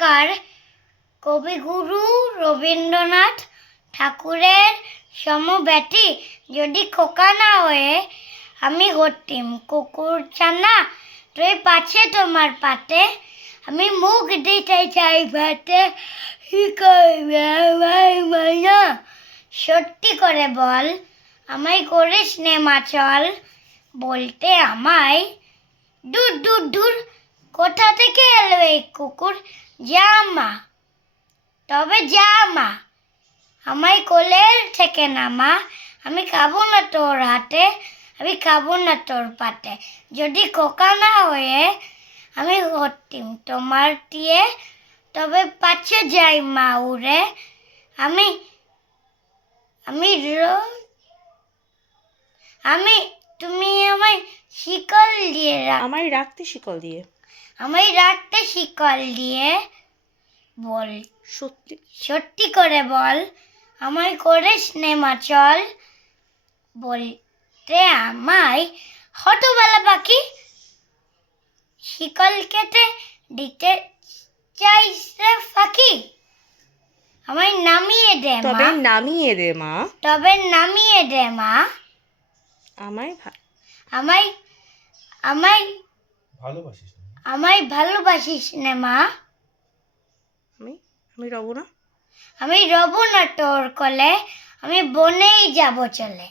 নমস্কার। কবিগুরু রবীন্দ্রনাথ ঠাকুরের সমব্যথী যদি খোকা না হয়ে আমি হতিম কুকুর ছানা, তুই পাছে তোমার পাতে, আমি মুখ দিতে চাই ভাতে, সত্যি করে বল আমায় করিস নে মাচল, বলতে আমায় দূর দূর দূর, কোথা থেকে এলো এই কুকুর, জামা তবে জামা আমায় কোলের থেকে নামা, আমি খাবো না তোর হাতে, আমি খাবো না তোর পাতে, যদি খোকা না হয়ে আমি হতিম তোমার দিয়ে, তবে পাছে যাই মা উড়ে, আমি আমি আমি তুমি আমায় শিকল দিয়ে আমায় রাখতে শিকল দিয়ে, আমায় রাখতে শিকল দিয়ে, বল সত্যি সত্যি করে বল আমায় করিস নে মাচল, বলতে আমায় হতবেলা পাখি, শিকল কেটে দিতে চাইস রে ফাঁকি, আমায় নামিয়ে দে মা, তবে নামিয়ে দে মা, তবে নামিয়ে দে মা, আমায় আমায় আমায় ভালোবাসিস না? আমায় ভালোবাসিস নে মা, আমি আমি রব না, আমি রব না তোর কোলে, আমি বনেই যাব চলে।